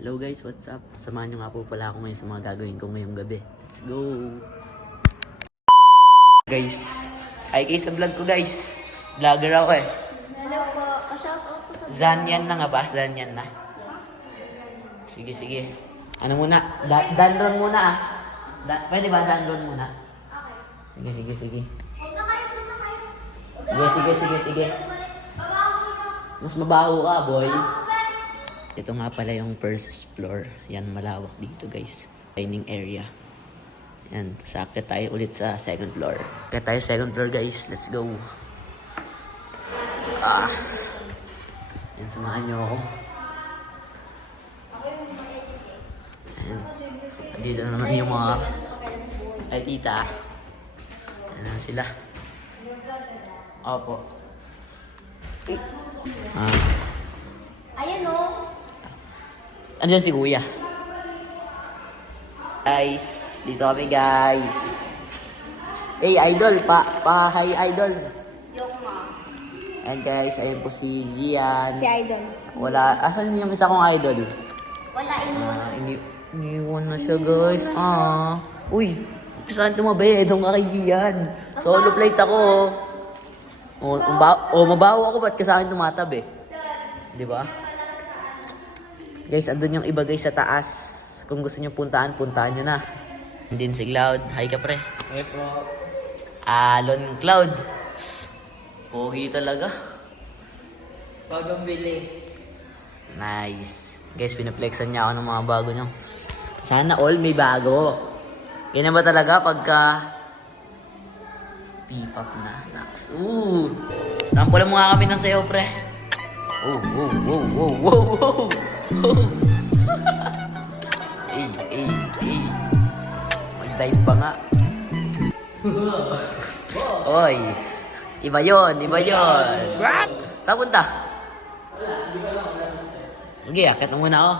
Hello guys, what's up? Samahan nyo nga po pala ako ngayon sa mga gagawin ko ngayong gabi. Let's go! Guys, ay kayo sa vlog ko guys. Vlogger ako eh. Hello po. Shout out po sa Zanyan na nga ba? Zanyan na. Sige, sige. Ano muna? Danron muna ah. Pwede ba danron muna? Okay. Sige, sige, sige. Huwag na kayo, huwag na kayo. Sige, sige, sige, sige. Mas mabaho ka, boy. Ito nga pala yung first floor. Yan, malawak dito guys. Dining area. Yan, sakit tayo ulit sa second floor. Sakit tayo second floor guys. Let's go. Yan, samahan nyo ako. Yan. Dito na naman yung mga... Ay, tita. Yan na sila. Opo. Ayan o. Andiyan si kuya. Guys, dito kami guys. Hey idol, hi idol. Yung ma. And guys, ayun po si Gian. Si Idol. Wala, asan yung isa kong idol? Wala iniwan. Iniwan na siya guys. Uy, saan tumabay? Doon ka kay Gian. Solo plate ako. Mabaho ako, ba't ka sa akin tumatabi? Di ba? Guys, andun yung iba guys sa taas. Kung gusto nyo puntahan nyo na. Din si Cloud. Hi ka pre. Hi po. Alon Cloud. Pogi talaga. Bagong bili. Nice. Guys, pinaflexan niya ako ng mga bago nyo. Sana all may bago. Yan ba talaga pagka P-pop na. Nax. Sample mo nga kami ng sayo, pre. Wow. Ay. Mag-dive pa nga. Oy. Iba yun. What? Saan punta? Sige, akit na muna ako.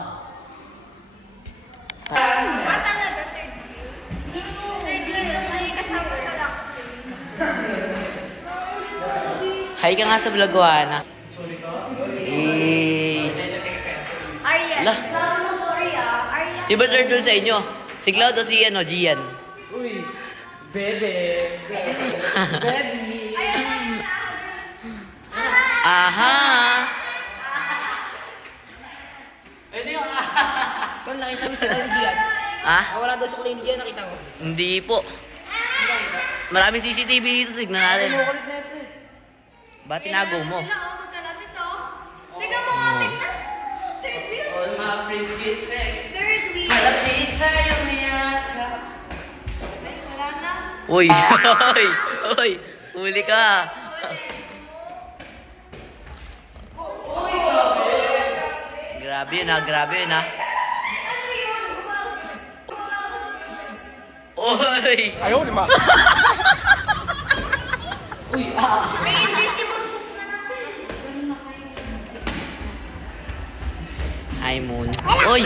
Hi ka nga sa vlog ko, Ana. Arya. Ala. Sorry Arya. Si ba turtle sa inyo? Si Cloud o si Gian? Uy! Bebe! Baby! Aha! Ano yung Kung nakita mo sila ni Gian? Wala daw sa kulay ni Gian, nakita mo? Hindi po. Maraming CCTV dito, tignan natin. Kulit na ito eh. Ba tinago mo? Magkalapit o. Tingnan mo nga, tingnan. Third wheel. All my friends get sex. Third wheel. Malapit sa'yo, miyaka. Ay, wala na. Uy! Huli ka! Grabe yun ha. Uy! Ayaw, di ba? May invisible hook na naman. Hi, Moon. Uy!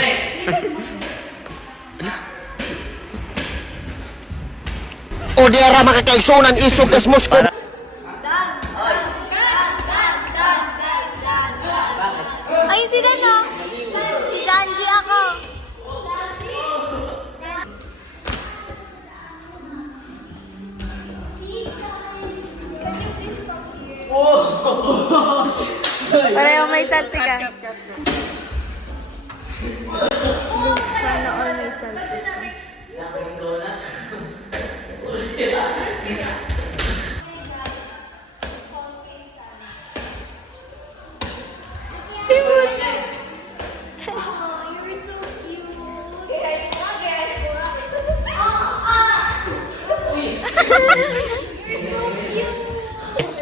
O di ara makakaigsunan isog kas musko. Ayun sila no. Si Sanji ako. Pareho may salty ka. Sana all may salty.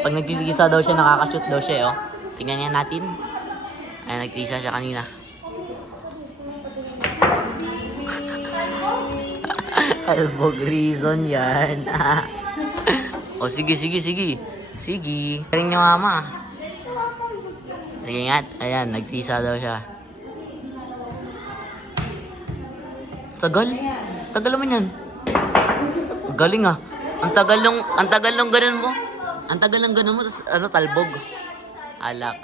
Pag nagtitisa daw siya, nakakashoot daw siya, oh. Tingnan niya natin. Ay, nagtisa siya kanina. Albog reason yan. O, sige. Galing niya mama. Sige nga. Ayan, nagtisa daw siya. Tagal mo yan. Galing ah. Ang tagal ng ganun mo. Tas talbog. Alak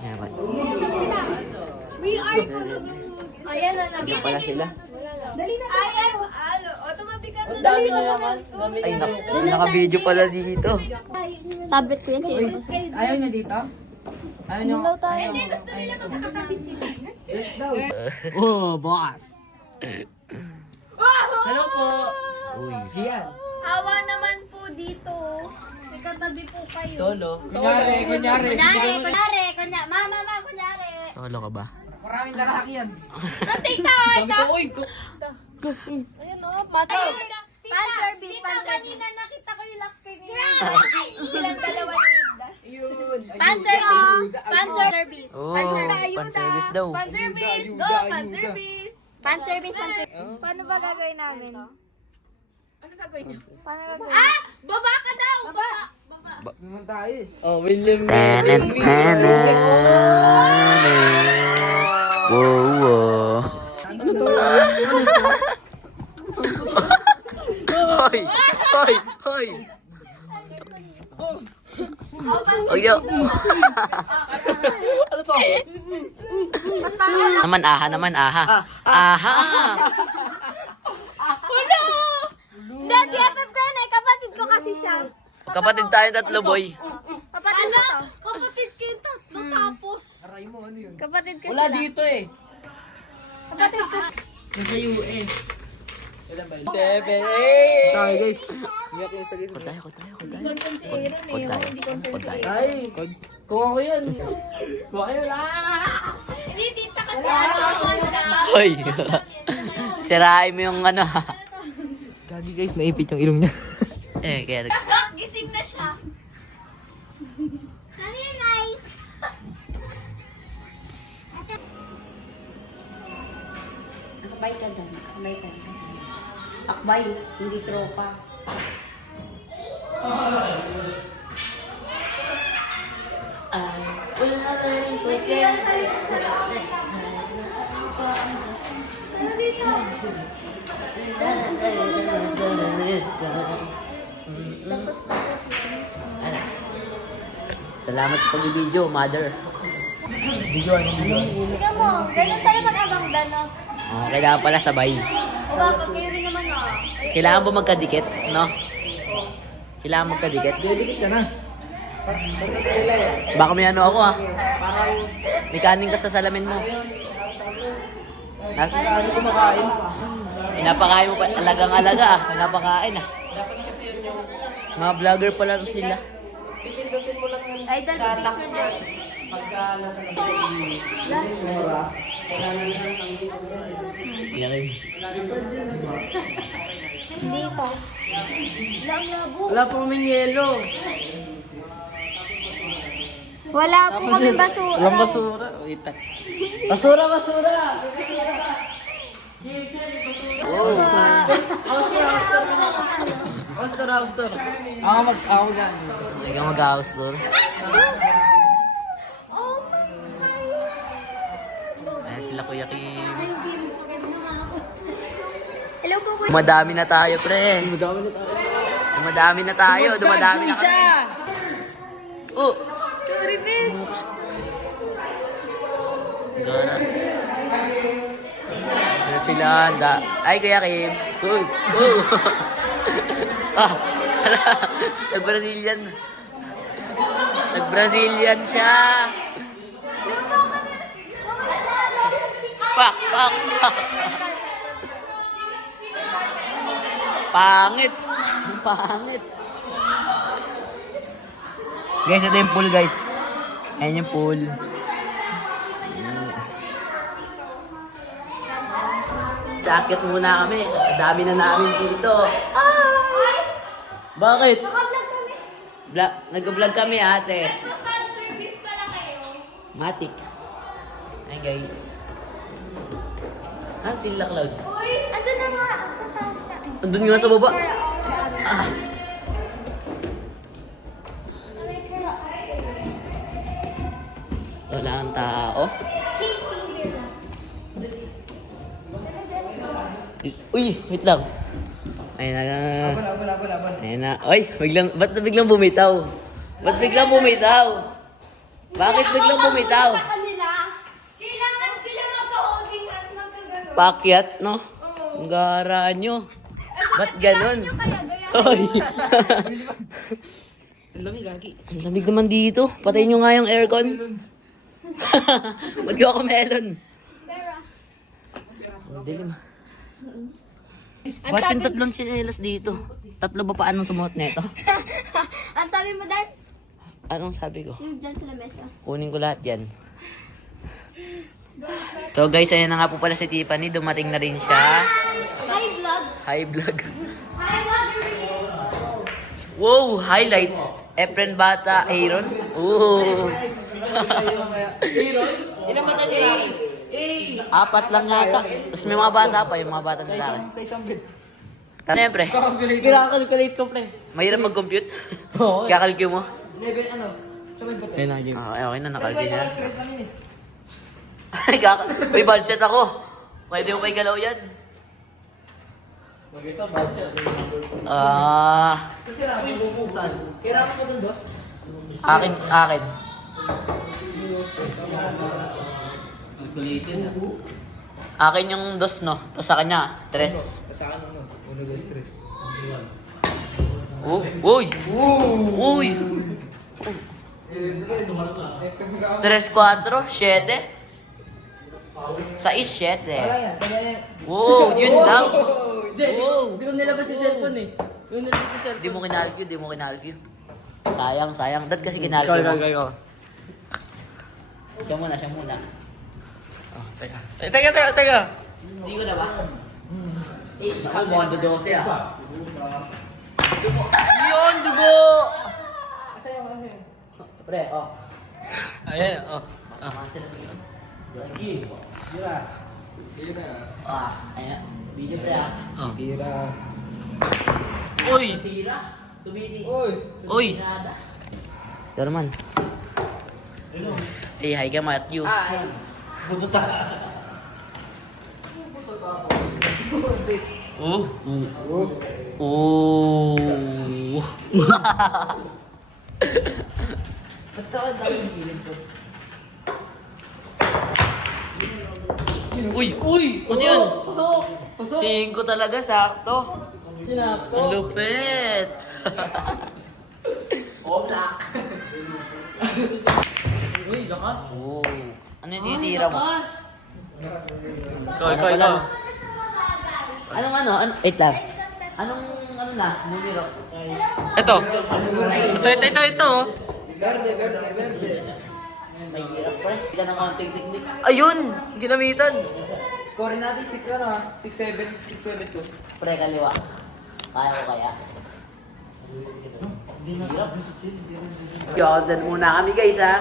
Yan ba? We are Ayan na, Diyan pala sila. Dali na. Ayan, alo. O, tumabi ka na. Dami na naman. Ay, naka-video pala dito. Tablet ko yan, serious. Ayaw niya dito? Ayaw niya. Hindi, gusto nila magkakatabi sila. Oh, boss. Hello po. Uy. Gian. Hawa naman po dito. May katabi po kayo. Solo. Kunyari. Kunyari. Mama, kunyari. Solo ka ba? Maraming lalaki yan. Take Dami ko, uy. Ayun o, mata. Fan service, fan service. Kanina nakita ko yung locks kayo niya. Silang dalawa ni Yun. Fan service. Fan service. Oh, pan-service daw. Fan service. Go, fan service. Fan service, fan service. Paano ba gagawin namin? Ano gagawin niyo? Paano gagawin? Ah! Baba ka daw! Baba! Naman tayo. Oh, William. Tenet. Wow, wow. Ano to? Hoy! Hoy! Hoy! Oyo! Ano to? Naman aha. Aha! Hello! Hindi, BFF ko yan eh. Kapatid ko kasi siya. Kapatid tayo tatlo, boy. Kapatid ko to. Kapatid ko yung tatlo tapos. Aray mo, ano yun? Kapatid ko Wala sila. dito eh. Kapatid ko siya. Nasa US. Ilan ba yun? 7, 8! Tayo guys. Iyak yung sagot. Kod tayo. Consent si Aaron eh. Ako hindi consent si Aaron. Ay, kung ako yun. Kung ako yun. Hindi, tita kasi ano. Hoy! Sirain mo yung ano. Gagi guys, naipit yung ilong niya. Kaya Gising na siya. Sorry guys. Akbay ka dyan. Akbay ka dyan. Akbay, hindi tropa. Salamat sa pag-video, mother. Tingnan mo, ganun tayo mag-abang no? Oh, kailangan pala sabay. O bakit kayo rin naman Kailangan ba magkadikit, no? Kailangan magkadikit. Dikit ka na. Baka may ano ako may kanin ka sa salamin mo. Ano kumakain? Pinapakain mo pa, alagang-alaga Pinapakain Mga vlogger pala to sila. Ay, that's the picture there. Yakin. Hindi po. Lang labo. Wala po kaming yelo. Wala po kami basura. Walang basura. Wait. Basura! House tour. Ako dyan. Ikaw mag-house tour. Ayan sila Kuya Kim. Hello po, kuya. Dumadami na tayo, pre. Dumadami na tayo. Dumadami na kami. Oh! Sorry, miss. Gara. Ano sila? Ay, Kuya Kim. Hala. Nag-Brazilian. Nag-Brazilian siya. Pak. Pangit. Guys, ito yung pool, guys. Ayan yung pool. Jacket muna kami. Dami na namin dito. Bakit? Nag-vlog kami, ate. Fan service pala kayo. Matik. Ayan, guys. Sila Cloud. Uy, andun na nga. Sa taas na. Andun nga sa baba. Wala kang tao. Uy, wait lang. Ayun na. Ayun na. Uy, ba't biglang bumitaw? Bakit biglang bumitaw? Kailangan sila Paakyat, no? Ang gara nyo. Ba't ganun? Hoy. Ang lamig, gagi. Ang lamig naman dito. Patayin nyo nga yung aircon. Ba't ako melon? Ang dilim. Ba't yung tatlong chinelas dito? Tatlo ba paanong sumuot neto? Ang sabi mo, Dan? Anong sabi ko? Yung dyan sa lamesa. Kunin ko lahat yan. So guys, ayan na nga po pala si Tiffany. Dumating na rin siya. Hi, vlog. Hi vlog. Hi, vlog. Wow, highlights. Efren Bata, Aaron. Ooh. Ilang mata niya? Apat lang yata. Tapos may mga bata pa, yung mga bata na lalaki. Sa isang bed. Siyempre, Kira-calculate ko, pre. mahirap mag-compute. Oo. Kakalkyo mo. Level ano? Sabay ba ito? Okay, okay na, nakalkyo na. Script lang yun eh. May budget ako. Pwede mo kay galaw yan. Maganda, budget. Kira ko saan? Kira ko dun, dos? Akin. Akin yung dos, no? Tapos sa kanya, tres. Sa akin ano? 1, 2, 3. Oh, uy! Uy! 3, 4, 7. 6, 7. Kaya yan, kaya yan. Wow, yun lang. Wow. Hindi ko nilabas si cellphone eh. Yung nilabas si cellphone. Di mo kinalkyo. Sayang. Dad kasi kinalkyo mo. Siya muna. Oh, teka. Hindi ko na ba? Mondo 12 ah. Dugo. Yun, dugo! Asa yung Pre, oh. Ayan, oh. Cancel na yun. Ayan. Video pre ah. Oh. Kira. Uy! Tira? Tumiti. Uy! Ito naman. Eh, hi ka, Matthew. Ayan. Oh. Oh. Ba't ka dami ng bilin ko? Uy! Ano yun? Pasok! 5 talaga, sakto. Sinakto. Ang lupit. Oh, black. Uy, lakas. Oh. Ano yung tinitira mo? Ikaw. Anong wait lang. Anong na? Numero? Ito. Ito. Verde. May hirap pre. Hindi ka ng konting technique. Ayun! Ginamitan! Score natin 6 ano ha? 6-7, 6-7-2. Pre, kaliwa. Kaya ko kaya. Hirap. Jordan muna kami guys ha.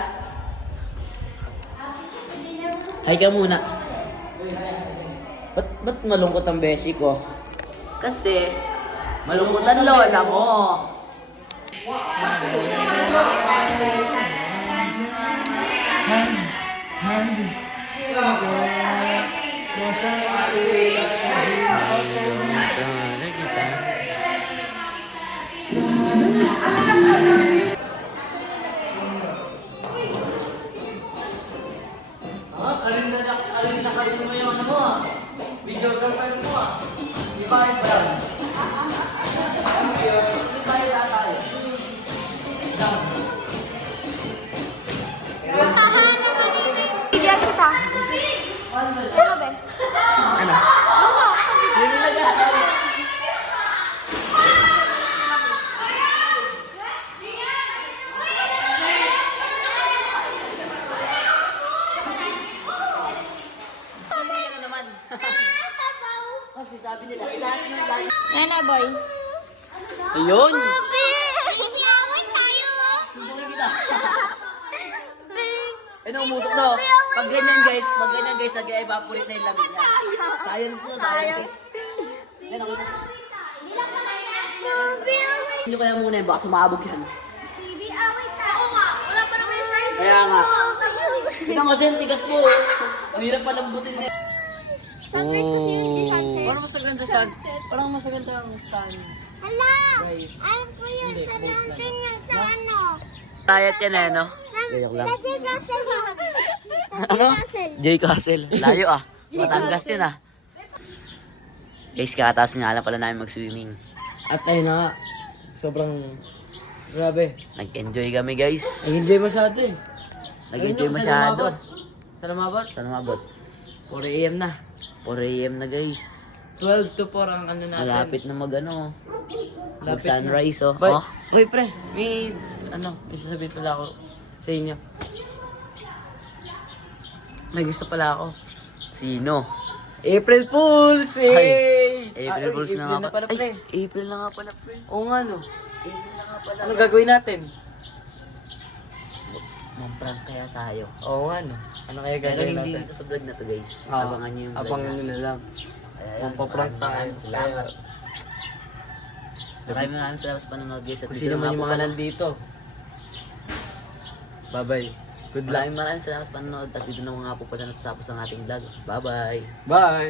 Hi ka muna. Ba't malungkot ang beshi ko? Kasi malungkot ang lola mo. Alin na karin mo yung ano mo ah. Videographer mo ah. Di ba yung brown? Di ba yung tatay? Bigyan kita. Ano ba? Ano? Hindi na gano'n. Kasi sabi nila, Nana boy. ayun! Baby, away tayo. Subukin kita. Ano, umusok no? Pag ganyan guys, nag-evaporate na yung lamig niya. Science to, science. Yan ako na. Hindi kaya muna yun, baka sumabog yan. Baby, away tayo. Wala pa naman yung rice. Kaya nga. Ito kasi yung tigas mo. Ang hirap palambutin niya. Sunrise kasi yun, hindi sunset. Parang mas maganda Parang mas maganda ang sun. Hala! Alam ko yun sa mountain nga sa ano. Tayat yan eh, no? Joke lang. Sa J. Russell. Ano? J. Castle. Layo ah. Batangas yun ah. Guys, kakataas nga lang pala namin mag-swimming. At ayun na nga. Sobrang grabe. Nag-enjoy kami guys. Nag-enjoy masyado eh. Nag-enjoy masyado. Sa lumabot? Saan umabot? 4 AM na. 4 AM na guys. 12 to 4 ang ano natin. Malapit na mag-ano. Malapit Mag-sunrise oh. But, Oh. Uy pre, may sasabihin pala ako sa inyo. May gusto pala ako. Sino? April Fools! Eh! April Fools na nga April na pala pre. April na nga pala pre. Oo nga no. April na nga pala. Ano gagawin natin? Mamprank kaya tayo. Oo nga no. Ano kaya Pero gagawin hindi natin? dito sa vlog na to guys. Ah, Abangan nyo yung vlog Abangan na. nyo na lang. Kaya yun, Mampaprank tayo. maraming salamat. Maraming salamat sa panonood guys. At Kung dito sino na man nga yung po mga pala. nandito. Bye-bye. Good luck. Maraming salamat sa panonood. At dito na nga po pala natatapos ang ating vlog. Bye bye. Bye!